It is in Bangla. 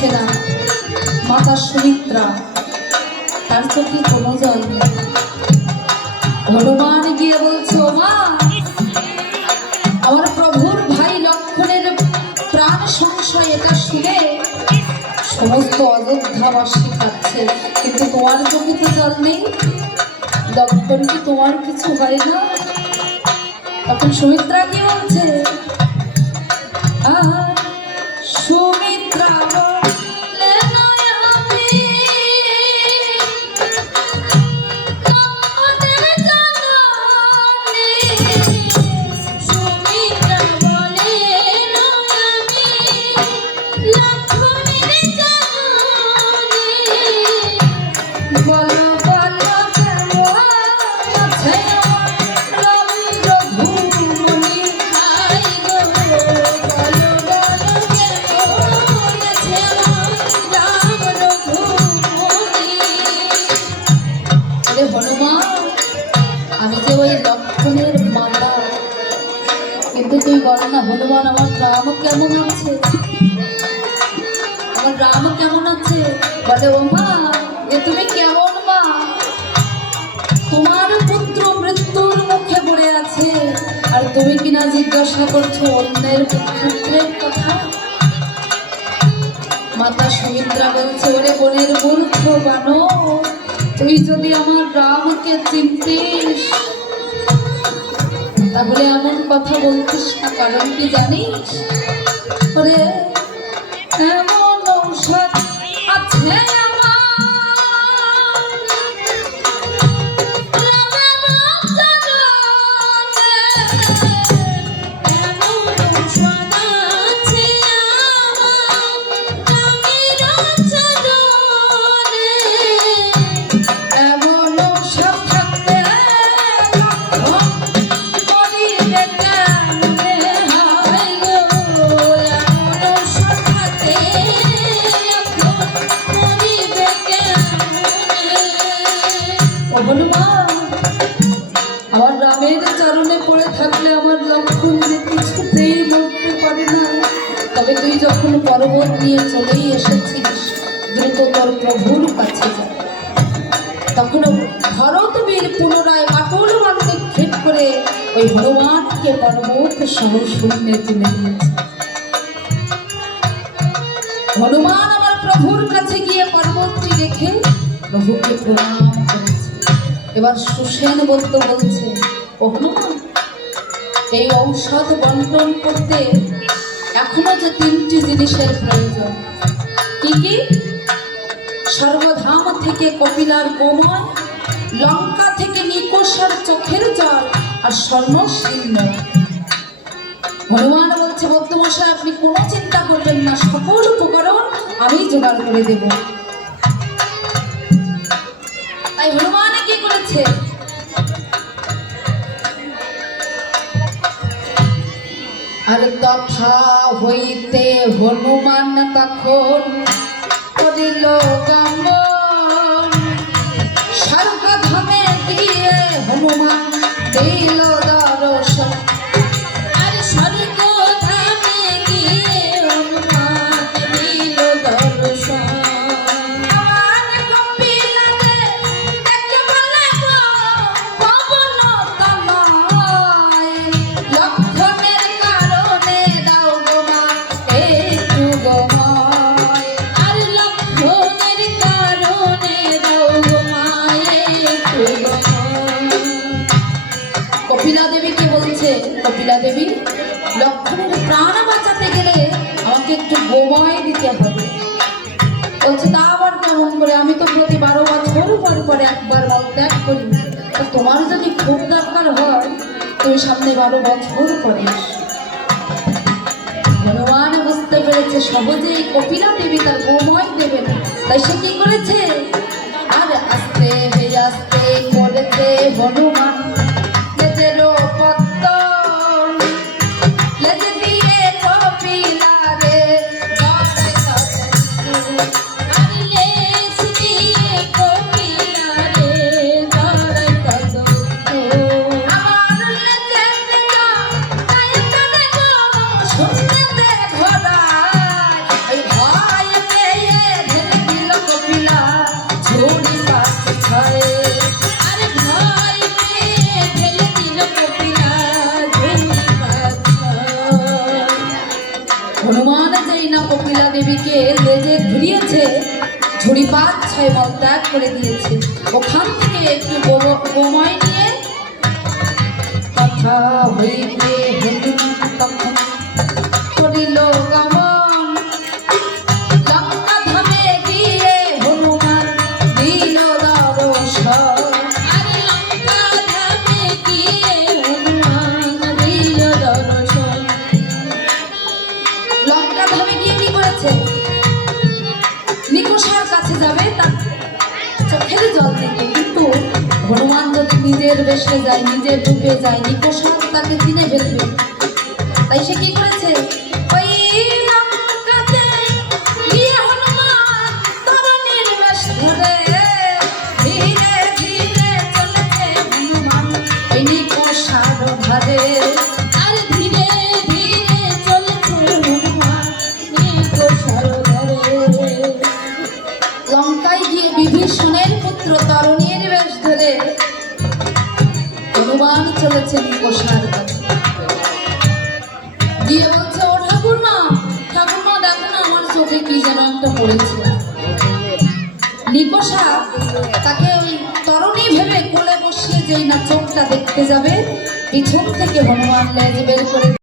পাচ্ছে না। মাতা সুমিত্রা, তার চোখে কোনো জল নেই। হনুমান গিয়ে বলছে, ও মা, আমার প্রভুর ভাই লক্ষণের প্রাণ সংশয় এটা শুনে সমস্ত অযোধ্যাবাসী কাঁদছে, কিন্তু তোমার চোখে তো জল নেই। লক্ষণ কি তোমার কিছু হয় না? তখন সুমিত্রা কি বলছে? সুমিত্রা তুই বল না হনুমান, আমার রাম কেমন আছে? আমার রাম কেমন আছে? বলে, ও মা, এ তুমি কেমন মা? তোমার পুত্র মৃত্যুর মুখে পড়ে আছে, আর তুমি কিনা জিজ্ঞাসা করছো অন্যের পুত্রের কথা। মাতা সুমিত্রা বলছে, ওরে বোনের মূর্খ বানর, তুই যদি আমার রামকে চিনতিস তাহলে এমন কথা বলতিস না। কারণ কি জানিস? ওরে এমন ঔষধ আছে আমার রামের চরণে পড়ে থাকলে আমার লক্ষণ যে কিছুতেই মরতে পারে না। তবে তুই যখন পর্বত নিয়ে চলেই এসেছিস, দ্রুত তোর প্রভুর কাছে যা। তখন ভরত বীর পুনরায় বাটুল বাণে ক্ষেপ করে ওই হনুমানকে পর্বত সহ শূন্যে তুলে দিয়েছে। হনুমান আমার প্রভুর কাছে গিয়ে পর্বতটি রেখে প্রভুকে প্রণাম করেছে। এবার সুসেন বলছে, ও হনুমান, এই ঔষধ বন্টন করতে এখনো যে 3টি জিনিসের প্রয়োজন। কি কি? স্বর্গধাম থেকে কপিলার গোময়, লঙ্কা থেকে নিকোষার চোখের জল, আর স্বর্ণশীল। হনুমান বলছে, বদ্ধমশাই, আপনি কোনো চিন্তা করবেন না, সকল উপকরণ আমি জোগাড় করে দেব। তাই হনুমান কি করেছে? আর তথা হইতে হনুমান তখন করিল গমন, স্বর্গধামে গিয়ে হনুমান দিল দর্শন। আর স্বর্গধামে গিয়ে হনুমান দিল দর্শন। কপিলা দেবী, লক্ষণের প্রাণ বাঁচাতে গেলে আমাকে একটু গোময় দিতে হবে। বলছে, তা আবার কেমন করে? আমি তো প্রতি 12 বছর পর পরে একবার মল ত্যাগ করি। তো তোমার যদি খুব দরকার হয় তুমি সামনে 12 বছর পরে। হনুমান বুঝতে পেরেছে সহজেই কপিলা দেবী তার গোময় দেবে না, তাই সে কি করেছে? আর আস্তে আস্তে করেছে হনুমান নিজেরও চারিদিকে লেজে ঘুরিয়েছে, ঝুড়ি পাত ছয় মল ত্যাগ করে দিয়েছে। ওখান থেকে একটু গোময় নিয়ে কথা হইতে হনুমান তখন করিল গমন। লঙ্কা ধামে গিয়ে হনুমান দিল দর্শন। আরে লঙ্কা ধামে গিয়ে হনুমান দিল দর্শন। লঙ্কা ধামে গিয়ে কি করেছে? নিকষার কাছে যাবে, তার চোখের জল দিতে। কিন্তু হনুমান যদি নিজের বেশে যায়, নিজের রূপে যায়, নিকষা তাকে চিনে ফেলবে। তাই সে কি করেছে? ওই লঙ্কাতে গিয়ে হনুমান তরুণীর বেশ ধরে ধীরে ধীরে চলেছে হনুমান ওই নিকষার ধারে। আর ধীরে ধীরে চলেছে হনুমান নিকষার ধারে। লঙ্কায় গিয়ে বিভীষণের পুত্র তরুণীর বেশ ধরে হনুমান চলেছে নিকষার কাছে। গিয়ে বলছে, ও ঠাকুরমা, ঠাকুরমা দেখো না, আমার চোখে কি যেন একটা পড়েছে। নিকষা তাকে ওই তরুণী ভেবে কোলে বসিয়ে যেই না চোখটা দেখতে যাবে, পিছন থেকে হনুমান লেজ বের করে